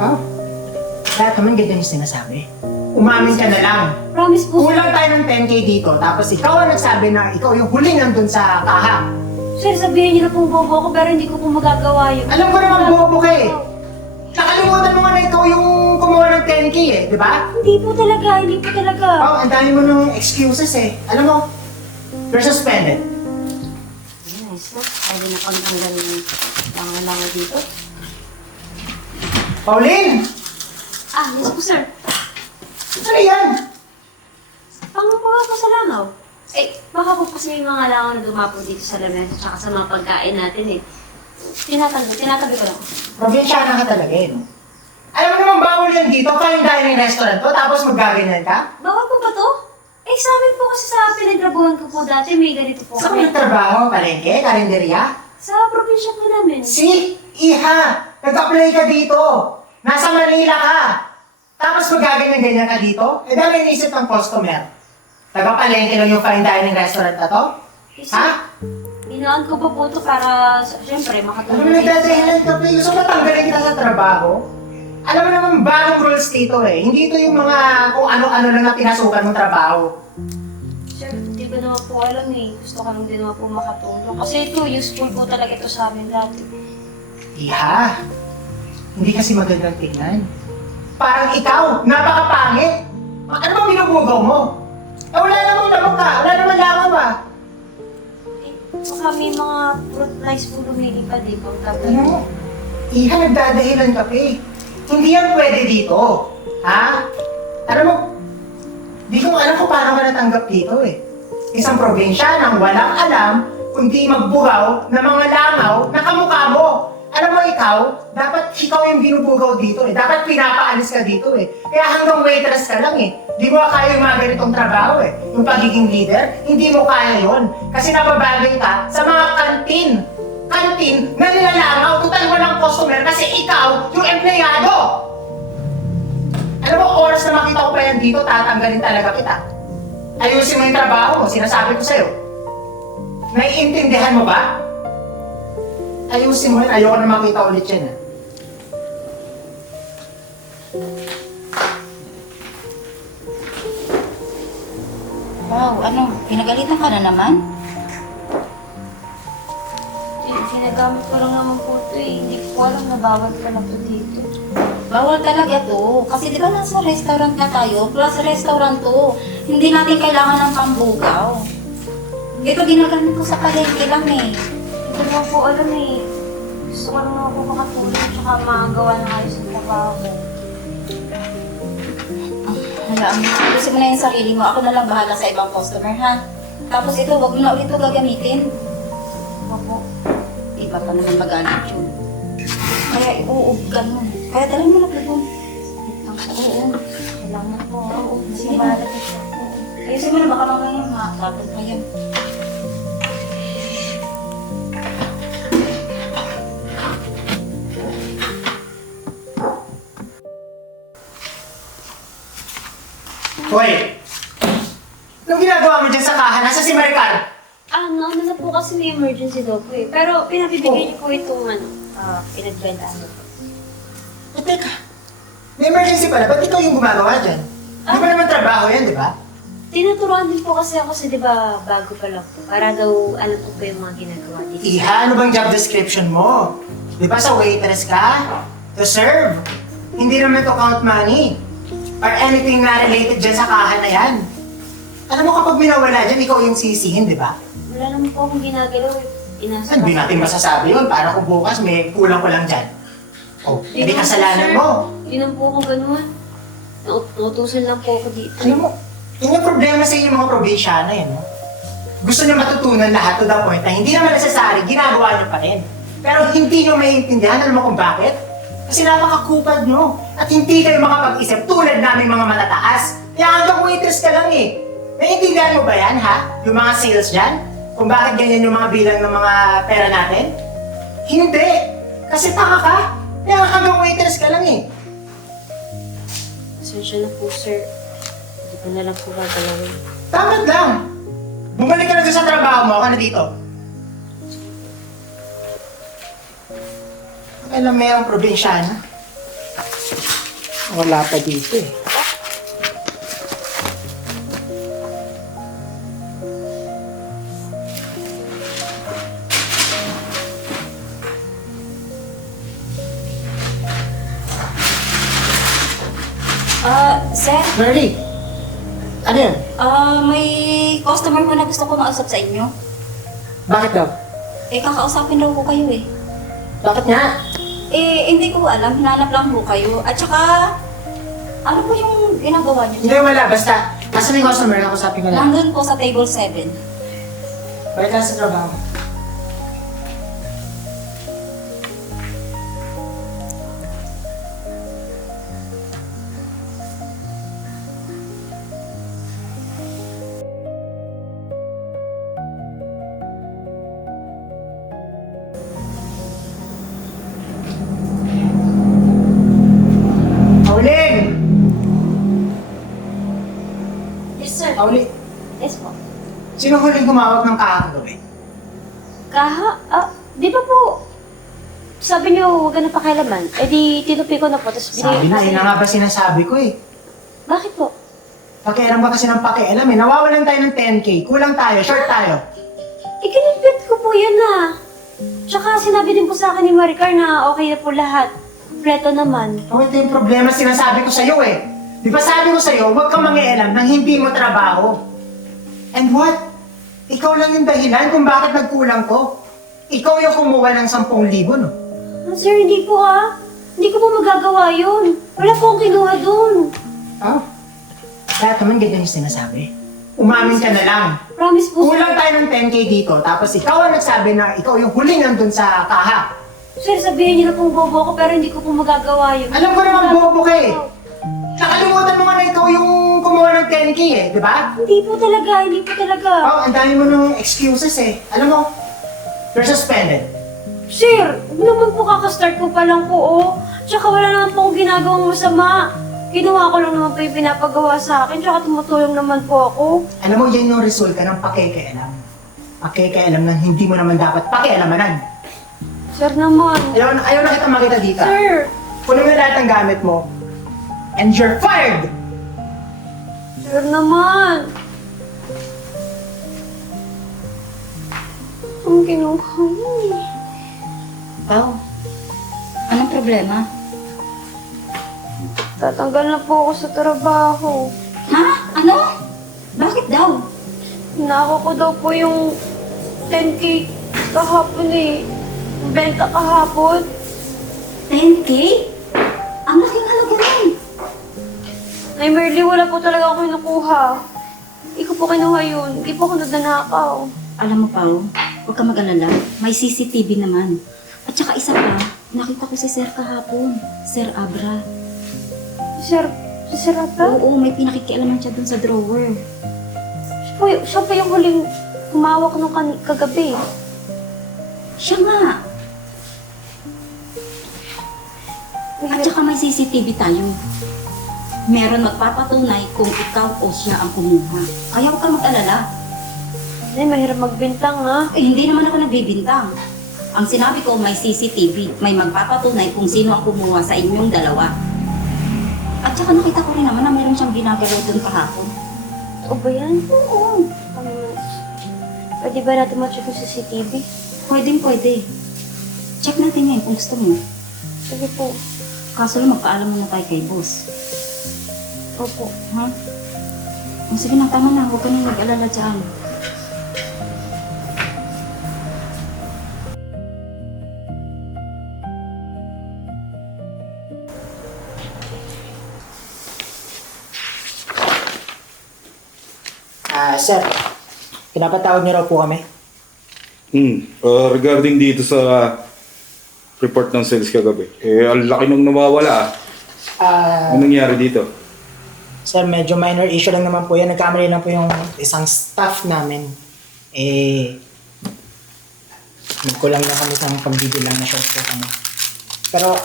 Oh, lahat naman ganyan yung sinasabi. Umamin ka na lang. Promise po, sir. Kulang tayo ng 10K dito, tapos ikaw ang nagsabi na ikaw yung huling nandun sa kaha. Sir, sabihin niyo na pong bobo ko, pero hindi ko po magagawa yun. Alam ko naman bobo ka eh. Nakalimutan mo nga na ikaw yung kumuha ng 10K eh, di ba? Hindi po talaga. Oh, ang dami mo ng excuses eh. Alam mo, you're suspended. Nice na. Pwede na kami tanggal ng langaw dito. Pauline! Yes po, sir. Ano yan? Pango po nga po sa langaw. Baka po kasi yung mga langaw na dumapo dito sa lamesa tsaka sa mga pagkain natin eh. Tinatabi ko lang. Probinsyana ka talaga eh, no? Alam mo naman bawal yan dito, fine dining restaurant to, tapos maggaganyan ka? Bawal po ba to? Sa amin po kasi sa pinagtrabuhan ko po dati, may ganito po Saan kami. ka nagtrabaho? Palengke? Karinderya? Sa probinsya po namin. Iha! Nag-apply ka dito! Nasa Manila ka! Tapos magaganyan-ganyan ka dito? Dahil inisip ng customer. Taga-palengke lang yung fine dining restaurant na to? Kasi, Ha? Binaan ko pa po to para, syempre, Alam makatulong mo, nagdadahilan ka pa. Gusto mo tanggalin kita sa trabaho? Alam mo naman, bagong rules dito eh. Hindi ito yung mga kung ano-ano lang na pinasukan ng trabaho. Sir, hindi ko naman po alam eh. Gusto ko lang din naman po makatulong. Kasi ito, useful po talaga ito sa amin dati. Iha! Hindi kasi magandang tingnan. Parang ikaw, napakapangit! Ano bang binubugaw mo? Wala namang lamok ka, wala namang langaw ah. Baka may mga fruit flies po lumilipad eh. Ano mo? Iha, nagdadahilan ka pa eh. Hindi yan pwede dito. Ha? Alam mo, di ko alam kung paano ka natanggap dito eh. Isang probinsya nang walang alam, kundi magbugaw ng mga langaw na kamukha mo. Alam mo ikaw, dapat ikaw yung binubugaw dito eh. Dapat pinapaalis ka dito eh. Kaya hanggang waitress ka lang eh. Di mo kaya yung mga ganitong trabaho eh. Yung pagiging leader, hindi mo kaya yon. Kasi napabagay ka sa mga kantin na nilalangaw, total walang customer kasi ikaw yung empleyado! Alam mo, oras na makita ko pa yan dito, tatanggalin talaga kita. Ayusin mo yung trabaho mo, sinasabi ko sa'yo. Naiintindihan mo ba? Ayusin mo yan, ayoko na makita ulit yan. Wow, pinagalitan ka na naman? Ginagamit ko lang naman po ito eh. Hindi ko alam na bawal ka na po dito. Bawal talaga to. Kasi di ba nasa restaurant na tayo, plus restaurant to. Hindi natin kailangan ng pambugaw. Ito ginagamit ko sa palengke lang eh. Hindi ko naman po alam eh. Gusto ko lang naman po makatulong tsaka makagawa ng ayos ng trabaho. Alam mo, ayusin mo na yung sarili mo. Ako na lang bahala sa ibang customer, ha? Tapos ito, wag mo na ulit ito gagamitin. Opo. Iba pa naman magalit yun. Kaya iuub ka nun. Kaya dala mo na po doon. Oo. Salamat po. Oo. Sige Sige na. na. Ayusin mo na, baka mamaya makakapag pa yan. Hoy! Anong ginagawa mo dyan sa kaha? Nasa si Maricar? Ano na po kasi may emergency daw po eh. Pero pinabibigay niyo po itong pinagbentaan ko. Teka, may emergency pala. Ba't ikaw yung gumagawa dyan? Di ba naman trabaho yan, di ba? Tinuturuan din po kasi ako kasi di ba bago pa lang po. Para daw alam ko po yung mga ginagawa dito. Iha, ano bang job description mo? Di ba sa waitress ka? To serve. Hindi naman to count money. Or anything na related dyan sa kaha na yan. Alam mo kapag minawala dyan, ikaw yung sisihin, di ba? Wala naman po akong ginagalaw eh. Inasa Hindi natin masasabi yun. Para kung bukas may kulang ko lang dyan. Oh, hindi kasalanan mo. Hindi naman po ako ganun. Nautusan lang po ako dito. Alam mo, yun yung problema sa inyo mga probinsyana yan, no? Gusto niyo matutunan lahat to the point na hindi naman necessary, ginagawa niyo pa rin. Pero hindi niyo maintindihan, alam mo kung bakit? Kasi napakakupad niyo. At hindi kayo makapag-isip tulad namin mga matataas. Kaya hanggang waitress ka lang eh. Naiintindihan mo ba yan, ha? Yung mga sales dyan? Kung bakit ganyan yung mga bilang ng mga pera natin? Hindi! Kasi tanga ka. Kaya hanggang waitress ka lang eh. Pasensya na po, sir. Hindi ko na lang po gagalawin. Dapat lang. Bumalik ka na doon sa trabaho mo, ako na dito. Alam mo yung probinsyana? Wala pa dito eh. Sir, Mary! Ano yun? may customer po na gusto ko mausap sa inyo. Bakit daw? Kakausapin daw ko kayo eh. Bakit nga? Hindi ko alam, hinanap lang po kayo. At saka, ano po yung ginagawa niyo? Hindi, wala. Basta, asan yung customer? Kakusapin ko na. Nandun po sa table 7. Balik ka sa trabaho. Pauline! Yes, sir. Pauline, Yes po. sino huling gumawag ng kakagabi? Di ba po, sabi niyo huwag ka na pakialaman. Eh di, tinupi ko na po, tapos Sabi na, yun na nga ba sinasabi ko eh. Bakit po? Pakialam ba kasi ng pakialam eh. Nawawalan tayo ng 10K. Kulang tayo, short tayo. Ikinipit ko po yun Tsaka sinabi din po sa akin ni Maricar na okay na po lahat. Kompleto naman. Oh, ito yung problema sinasabi ko sa'yo eh. Di ba sabi ko sa'yo, huwag kang mangialam nang hindi mo trabaho. And what? Ikaw lang yung dahilan kung bakit nagkulang ko. Ikaw yung kumuha ng 10,000, no? Sir, hindi po Hindi ko po magagawa yun. Wala po akong kinuha dun. Oh? Lahat naman ganyan yung sinasabi. Umamin ka na lang. Promise po, Kulang tayo ng 10K dito, tapos ikaw ang nagsabi na ikaw yung huling nandun sa kaha. Sir, sabihin niyo na pong bobo ko pero hindi ko po magagawa yun. Alam ko naman bobo ka eh. Nakalimutan mo nga na ikaw yung kumuha ng 10K eh, di ba? Hindi po talaga. Oh, ang dami mo ng excuses eh. Alam mo, you're suspended. Sir, naman po kakastart ko pa lang po Tsaka wala naman po akong ginagawang masama. Ginawa ko lang naman po yung pinapagawa sa akin, tsaka tumutulong naman po ako. Alam mo, yan yung resulta ng pakikialam. Pakikialam na hindi mo naman dapat pakialamanan. Sir naman. Ayaw na kita makita dito. Sir! Kunin mo yung lahat ng gamit mo. And you're fired! Sir naman. Ang kinuha mo Pao, anong problema? Tatanggal na po ako sa trabaho. Ha? Ano? Bakit daw? Hinako ko daw po yung 10K kahapon Benta kahapon. 10K? Ang laking halaga nun. Ay, Merly, wala po talaga ako kinukuha. Ikaw po kinuha yun. Hindi po ako nagnanakaw. Alam mo, Pao, huwag ka mag-alala. May CCTV naman. At saka isa pa, nakita ko si Sir kahapon. Sir Abra. Si Sir Abra? Oo, may pinakikialaman siya dun sa drawer. Siya pa yung huling humawak nung kagabi. Siya nga. At saka may CCTV tayo. Meron magpapatunay kung ikaw o siya ang kumuha. Kaya huwag ka mag-alala. Ay, mahirap magbintang Hindi naman ako nagbibintang. Ang sinabi ko, may CCTV. May magpapatunay kung sino ang kumuha sa inyong dalawa. At saka nakita ko rin naman na meron siyang ginagalaw doon kahapon. O ba yan? Oo. Pwede ba natin ma-check yung CCTV? Pwede. Check natin yan kung gusto mo. Sige po. Kaso lang magpaalam muna tayo kay boss. Opo. Ha? O sige na, tama na. Huwag ka nang mag-alala dyan. Sir, pinapatawag niyo raw po kami. Regarding dito sa report ng sales kagabi, ang laki nang nawawala. Ano nangyari dito? Sir, medyo minor issue lang naman po yan. Nagkamali lang po yung isang staff namin. Nagkulang na kami sa pagbibilang na short po kami. Pero,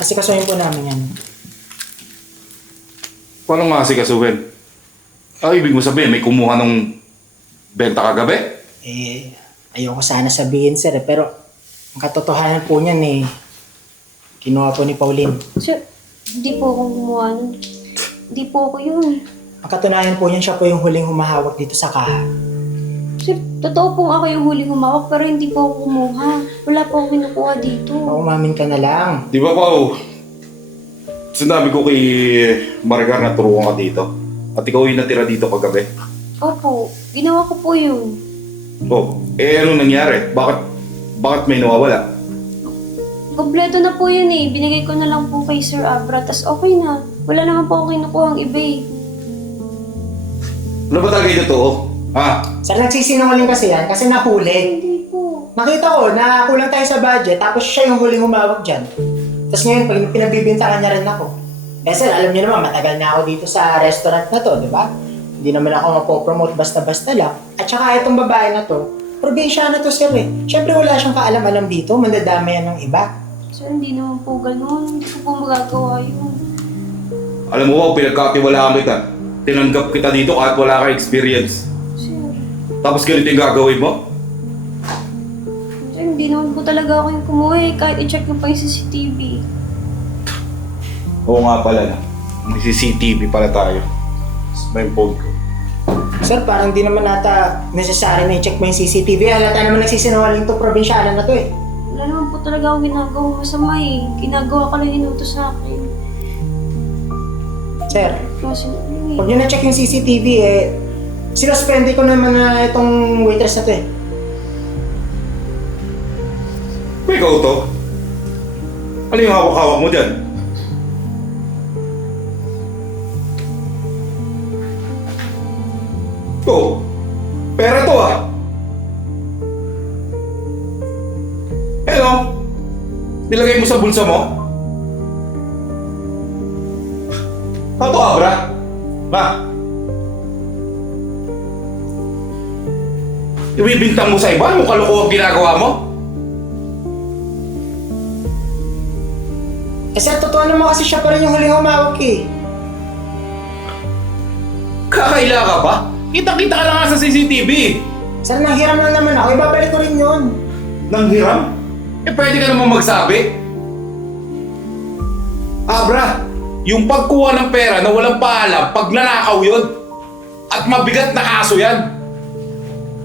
kasi kasuhin po namin yan. Paano nga si Kasuhin? Ibig mo sabihin, may kumuha ng benta kagabi? Ayoko sana sabihin, sir. Pero, ang katotohanan po niyan kinuha po ni Pauline. Sir, Hindi po ako gumawa nun. Hindi po ako yun. Ang katunayan po niyan, siya po yung huling humahawak dito sa kaha. Sir, totoo pong ako yung huling humawak pero hindi po ako kumuha. Wala po akong kinukuha dito. Umamin ka na lang. Di ba, Pao? Sinabi ko kay Maricar na turuan ka dito. At ikaw yung natira dito kagabi. Opo, ginawa ko po yun. Oh, ano nangyari? Bakit may nawawala? Kompleto na po yun eh. Binigay ko na lang po kay Sir Abra. Tas okay na. Wala naman po ako kinukuha ang iba eh. Ano ba talaga yung totoo? Ha? Sir, nagsisinungaling kasi yan kasi nahuli. Hindi po. Nakita ko na kulang tayo sa budget tapos siya yung huling humawak dyan. Tapos ngayon, pag pinagbibintangan niya rin ako. Eh sir, alam niyo naman, matagal na ako dito sa restaurant na to, di ba? Hindi naman ako mapopromote basta-basta lang. At saka itong babae na to, probinsyana to sir eh. Siyempre wala siyang kaalam-alam dito, mandadami yan ng iba. Sir, hindi naman po ganun. Hindi ko po magagawa yun. Alam mo ba, pinagkatiwalaan kita. Tinanggap kita dito kahit wala kang experience. Sir, Tapos ganito yung gagawin mo? sir, hindi naman po talaga ako yung kumuha eh. Kahit i-check ko pa yung CCTV. Oo nga pala na. May CCTV pala tayo. May phone ko. Sir, parang di naman nata necessary na i-check mo yung CCTV. Halata naman nagsisinungaling to, probinsyana na to eh. Wala naman po talaga akong ginagawang masama eh. Ginagawa ka lang inutos sa akin. Sir, Kasi, pag nyo na-check yung CCTV eh, sinuspende ko naman na itong waitress na to eh. May ikaw to? Ano yung hawak-hawak mo dyan? Oh, pera to ah. Hello? Nilagay mo sa bulsa mo? Ano to, Abra? Ha? Ibibintang mo sa iba? Anong kalokohan ginagawa mo? Eh sir, totoo naman kasi siya pa rin yung huling humawak eh. Kakaila ka ba? Kita-kita ka lang nga sa CCTV. Sir, nanghiram lang naman ako, ibabalik ko rin yun. Nanghiram? Eh pwede ka naman magsabi. Abra, yung pagkuha ng pera na walang paalam, pagnanakaw yun. At mabigat na kaso yan.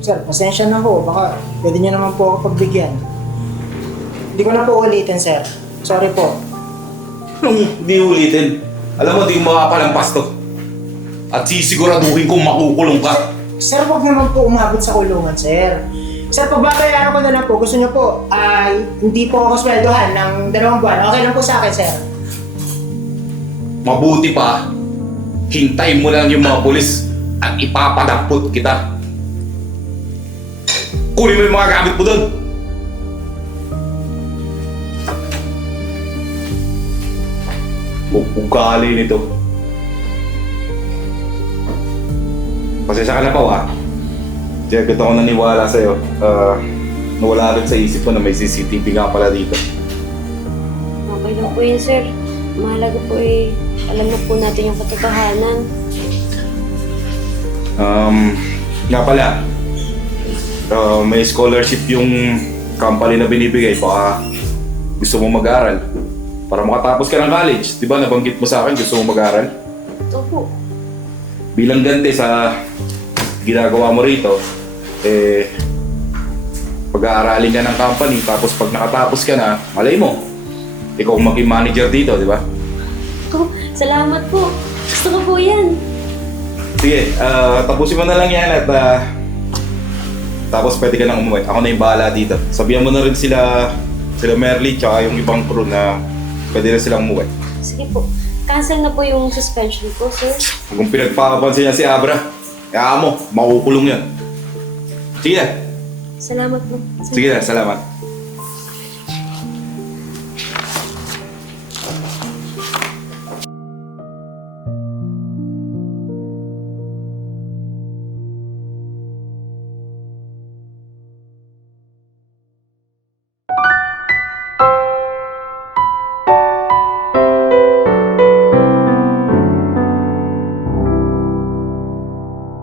Sir, pasensya na po, baka pwede niyo naman po ako pagbigyan. Hindi ko na po ulitin, sir. Sorry po. Anong di ulitin? Alam mo, di mo makapalampas to. At sisiguraduhin kong makukulong ka. Sir, huwag naman po umabot sa kulungan, sir. Sir, pagbabayaran ko na lang po, gusto niyo po, hindi po ako sweldohan ng 2 buwan. Okay lang po sa akin, sir. Mabuti pa, hintayin mo lang yung mga pulis at ipapadampot kita. Kunin mo yung mga gamit mo doon. Ugali nito. Pasensya ka na pa, ha? Jeff, ito ako naniwala sa'yo. Nawala rin sa isip ko na may CCTV nga pala dito. Okay lang po yun, sir. Mahalaga po eh. Alam na po natin yung katotohanan. Nga pala, may scholarship yung company na binibigay. Baka gusto mo mag-aral. Para makatapos ka ng college. Di ba, nabanggit mo sa akin, gusto mo mag-aral? Ito po. Bilang ganti sa ginagawa mo rito, pag-aaralin ka ng company, tapos pag nakatapos ka na, malay mo, ikaw maging manager dito, di ba? Oh, salamat po. Gusto ko po yan. Sige, tapusin mo na lang yan at tapos pwede ka nang umuwi. Ako na yung bahala dito. Sabihan mo na rin sila Merly, tsaka yung ibang crew na pwede na silang umuwi. Sige po. Cancel na po yung suspension ko, sir. Kung pinagpapansin niya si Abra, kaya mo, makukulong yan. Sige na. Salamat po. Sige na, salamat.